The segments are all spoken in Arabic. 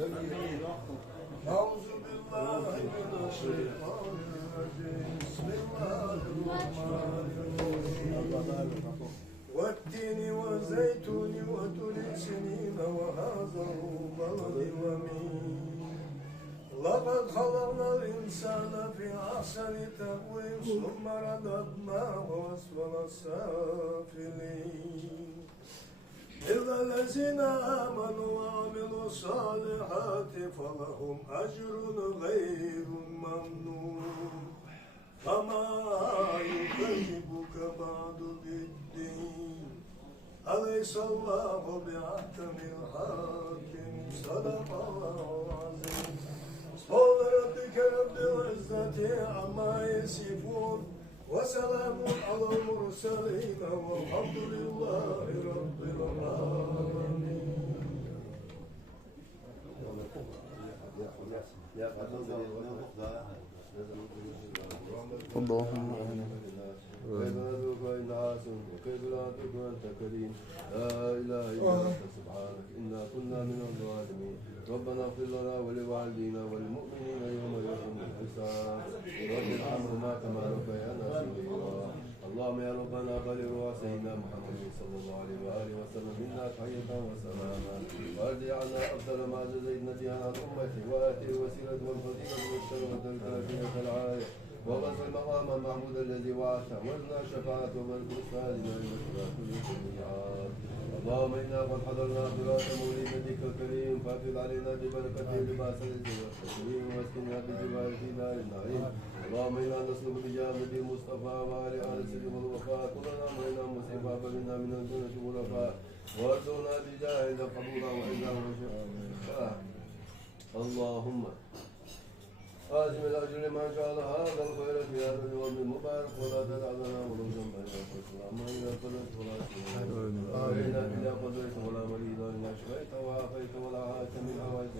أعوذ بالله من الشيطان الرجيم بسم الله الرحمن الرحيم والتين والزيتون وطور سنين وهذا البلد الأمين لقد خلقنا الإنسان في أحسن تقويم ثم رددناه أسفل السافلين إلا الذين آمنوا وعملوا الصالحات فلهم أجر غير ممنون فما يكذبك بعد بالدين أليس الله بأحكم الحاكم صدق الله العظيم قول ربك رب العزة عما يصفون وسلام على المرسلين والحمد لله رب العالمين. اللهم كيف ندعوك إن عاصم وكيف لا تدعو أنت كريم لا إله إلا أنت سبحانك إنا كنا من الظالمين ربنا اغفر لنا ولوالدينا وللمؤمنين يوم يقوم الحساب رب ارحمهما كما ربيانا صغيرا اللهم يا ربنا بلغ روح سيدنا محمد صلى الله عليه وآله وسلم منا تحية وسلاما وارض عنا أفضل ما جزيت نبيا عن أمته وآته الوسيلة والفضيلة والشرف والكافية العالية وغسل المقام المحمود الذي وعدته وزنا الشفاعة والبركان والمشفى كل الميعاد اللهم إنا قد حضرنا قراءة مولد نبيك الكريم فافض علينا ببركته لباس العز والتكريم واسكننا بجواره في دار النعيم اللهم إنا نسلك بجاه النبي المصطفى وآل آل سلم الوفاء كلنا أمرنا مصيبا فمنا من الجنة غرفاء وارزقنا بجاه قبولا وإنا وشفاء اللهم عازم الأجر لمن شاء هذا الخير في هذا اليوم المبارك ولا تدع لنا ولوزا بين القسم إذا قدرت ولا آمنا إذا قدرت ولا مريضا إلا شفيت وعافيت ولا عافيت من هويت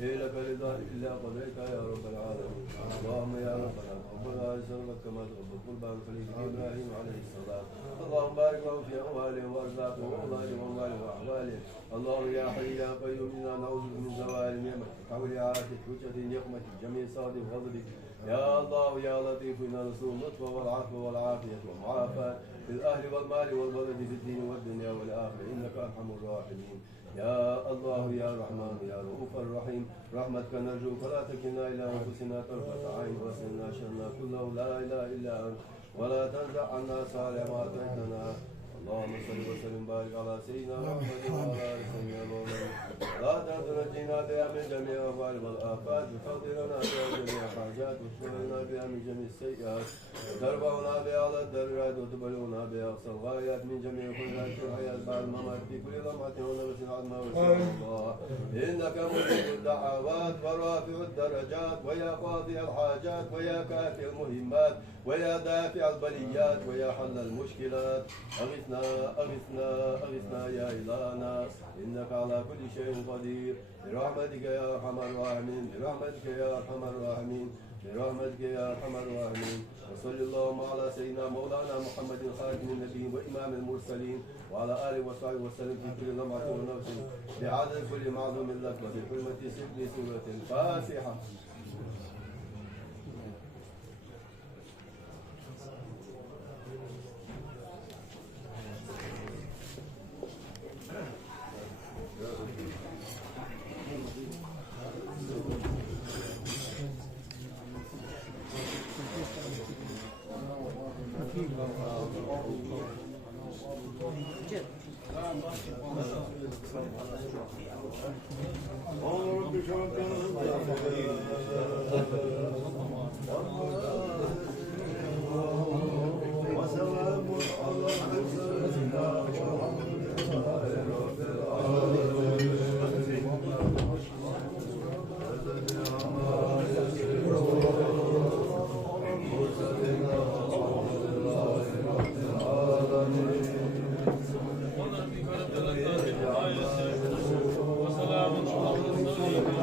إيه لك رضا إلا قضيت يا رب العالمين اللهم يا ربنا ربنا أسألك كما تقبل قربان خليفة إبراهيم عليه السلام اللهم بارك لهم في أموالهم وأرزاقهم وأولادهم وأموالهم وأحوالهم اللهم يا حي يا قيوم إنا نعوذ من زوال نعمتك حول عافيتك حجة نقمتك جميع صاد فضلك يا الله يا لطيف إنا نسأل اللطف والعفو والعافية والمعافاة في الأهل والمال والولد في الدين والدنيا والآخرة إنك أرحم الراحمين يا الله يا رحمن يا رؤوف الرحيم رحمتك نرجو فلا تكلنا إلى أنفسنا طرفة عين واسلنا شأننا كله لا إله إلا أنت ولا تنزع عنا صالح ما أعطيتنا اللهم صل وسلم وبارك على سيدنا محمد وعلى آل سيدنا مولانا لا تنجينا بها من جميع الأهوال والآفات بفضلنا بها جميع الحاجات واشفعنا بها من جميع السيئات وترفعنا بها على الدرجات وتبلغنا بها أقصى الغايات من جميع خيرات الحياة بعد الممات في كل لمحة ونفس عظمى وشاء الله إنك مجيب الدعوات ورافع الدرجات ويا قاضي الحاجات ويا كافي المهمات ويا دافع البليات ويا حل المشكلات أغثنا أغثنا أغثنا يا إلهنا إنك على كل شيء قدير برحمتك يا أرحم الراحمين برحمتك يا أرحم الراحمين برحمتك يا أرحم الراحمين وصل اللهم على سيدنا مولانا محمد خاتم النبيين وإمام المرسلين وعلى آله وصحبه وسلم في كل لمعة ونفس بعدد كل معظم لك وبحرمة سورة الفاتحة.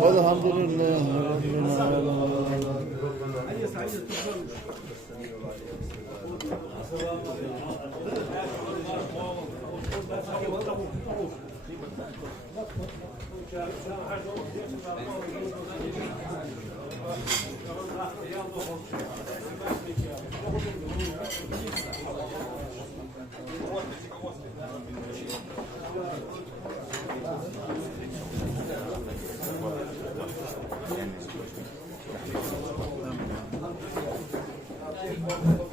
والحمد لله رب العالمين. Thank you.